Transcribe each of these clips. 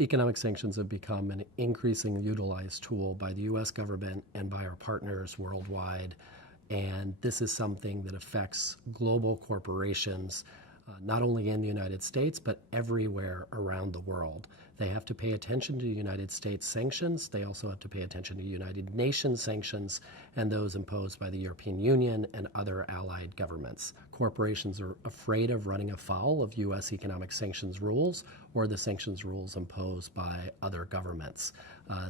Economic sanctions have become an increasingly utilized tool by the U.S. government and by our partners worldwide. And this is something that affects global corporations, not only in the United States, but everywhere around the world. They have to pay attention to United States sanctions. They also have to pay attention to United Nations sanctions and those imposed by the European Union and other allied governments. Corporations are afraid of running afoul of U.S. economic sanctions rules or the sanctions rules imposed by other governments.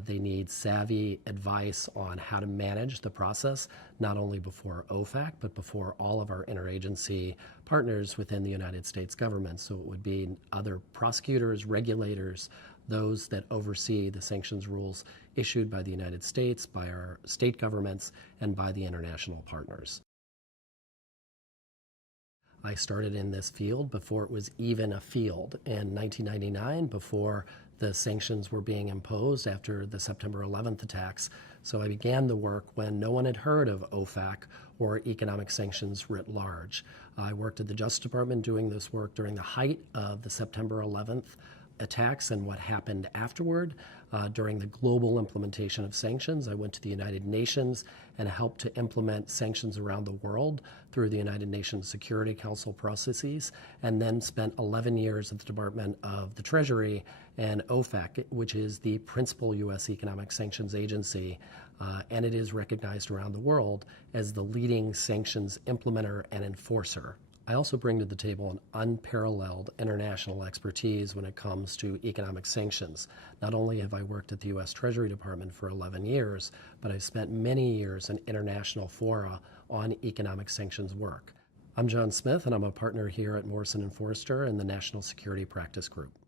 They need savvy advice on how to manage the process, not only before OFAC, but before all of our interagency partners within the United States government. So it would be other prosecutors, regulators, those that oversee the sanctions rules issued by the United States, by our state governments, and by the international partners. I started in this field before it was even a field. In 1999, before the sanctions were being imposed after the September 11th attacks. So I began the work when no one had heard of OFAC or economic sanctions writ large. I worked at the Justice Department doing this work during the height of the September 11th attacks and what happened afterward. During the global implementation of sanctions, I went to the United Nations and helped to implement sanctions around the world through the United Nations Security Council processes, and then spent 11 years at the Department of the Treasury and OFAC, which is the principal U.S. economic sanctions agency, and it is recognized around the world as the leading sanctions implementer and enforcer. I also bring to the table an unparalleled international expertise when it comes to economic sanctions. Not only have I worked at the U.S. Treasury Department for 11 years, but I've spent many years in international fora on economic sanctions work. I'm John Smith, and I'm a partner here at Morrison Foerster in the National Security Practice Group.